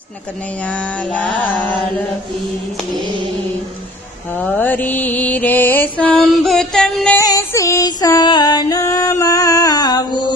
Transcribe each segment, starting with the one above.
કૃષ્ણ કનૈયા લાલ કી જય। હરી રે શંભુ તમને શીશા નમાવું,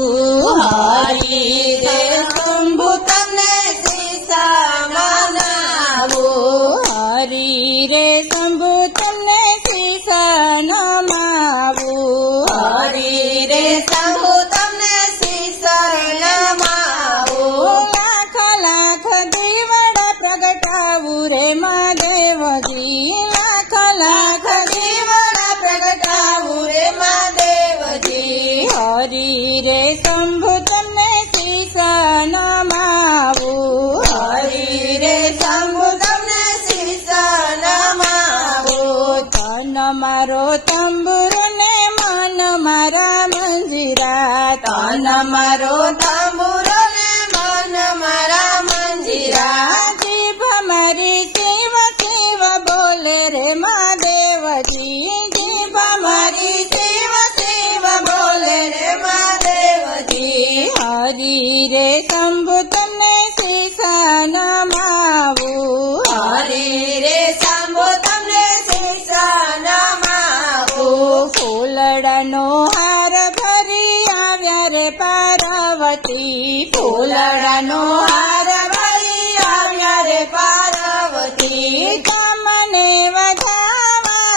હરી રે શંભુ તમને શીશા નમાવું, હરી રે શંભુ તમને શીશા નમાવું, હરી રે શંભુ તમને શીશા નમાવું, લાખ લાખ દીવડા પ્રગટાવું રે મહાદેવજી, લાખ લાખ દીવડા પ્રગટાવું રે મહાદેવજી, હરી રે શંભુ તમને શીશા નમાવું, હરી રે શંભુ તમને શીશા નમાવું, તન મારો તંબુરો ને મન મારા મંજીરા, તન મારો તંબુરો ને મન મારા મંજીરા, જીભ મારી શિવ શિવ બોલે રે મહાદેવજી, જીભ મારી શિવ શિવ બોલે રે મહાદેવજી, હરી રે શંભુ તમને શીશા નમાવું, હરી રે શંભુ તમને શીશા નમાવું, ફૂલડાનો હાર ભરી આવ્યા રે પાર્વતી, ફૂલડાનો હાર ભરી આવ્યા રે પાર્વતી, તમને વધાવા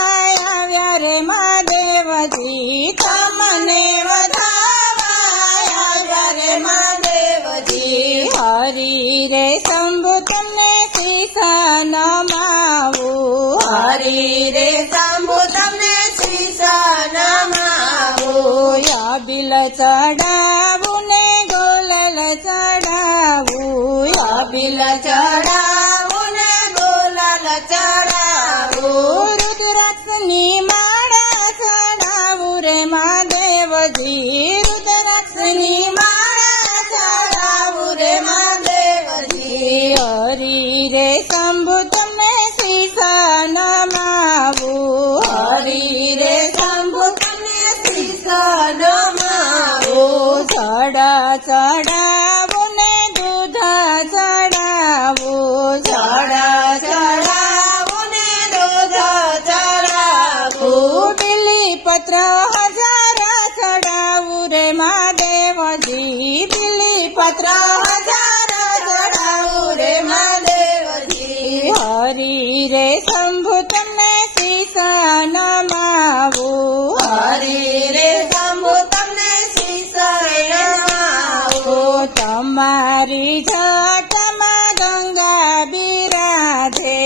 આવ્યા રે મહાદેવજી, તમને વધાવા આવ્યા રે મહાદેવજી, હરી રે શંભુ તમને શીશા નમાવું, હરી રે શંભુ તમને શીશા નમાવું, બિલ ચડાવું ને ગોલલ ચડાવું, બિલ ચડાવું ને ગોલાલ ચડાવું, રુદ્રાક્ષની માળા ચડાવું રે મહાદેવજી, રુદ્રાક્ષની માળા ચડાવું રે મહાદેવજી, હરી રે શંભુ તમને શીશા નમાવું, હરી રે શંભુ તમને શીશા નમાવું, ચડા ચડાવું ને દૂધ ચડાવું, ચડા ચડાવું ને દૂધ ચડાવું, બિલી પત્ર હજાર ચડાવું રે મહાદેવજી, બિલી પત્ર હજાર ચડાવું રે મહાદેવજી, હરી રે શંભુ તમને શીશા નમાવું, હરી રે શંભુ તમને શીશા નમાવું, તમારી જટમાં ગંગા બિરાજે,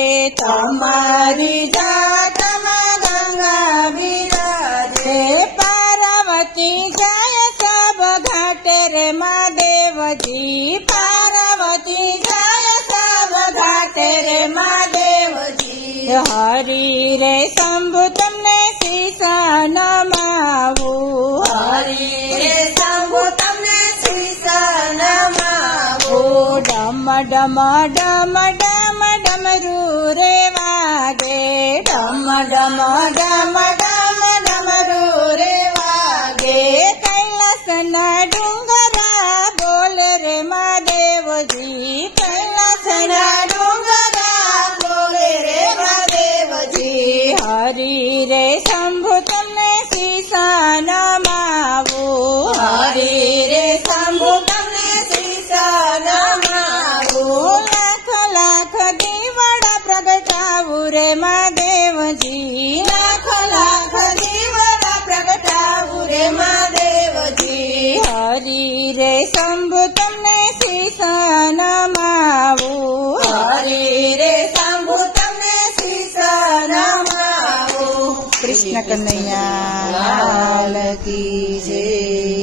તમારી જાતમાં ગંગા બિરાજે, પાર્વતી જાય સબ ઘાટે રે મહાદેવજી, પાર્વતી જાય સબ ઘાટે રે મહાદેવજી, હરી રે શંભુ તમને શીશા નમાવું, હરી રે શંભુ તમને શીશા નમાવું, ડમ ડમ ડમ ડમ ડમરૂ રે વાગે, ડમ ડમ ડમ ડમ ડમરૂ રે વાગે, કૈલાસના ડુંગરા બોલે રે મહાદેવજી, કૈલાસના ડુંગરા બોલે રે મહાદેવજી, હરી રે શંભુ તમને શીશા નમાવું, હરી રે શંભુ તમને શીશા નમાવું, લાખ લાખ દીવડા પ્રગટાવું રે મહાદેવજી, લાખ લાખ દીવડા પ્રગટાવું રે મહાદેવજી, હરી રે શંભુ તમને શીશા નમાવું, હરી રે શંભુ તમને શીશા નમાવું। કૃષ્ણ કનૈયા લાલ કી જય।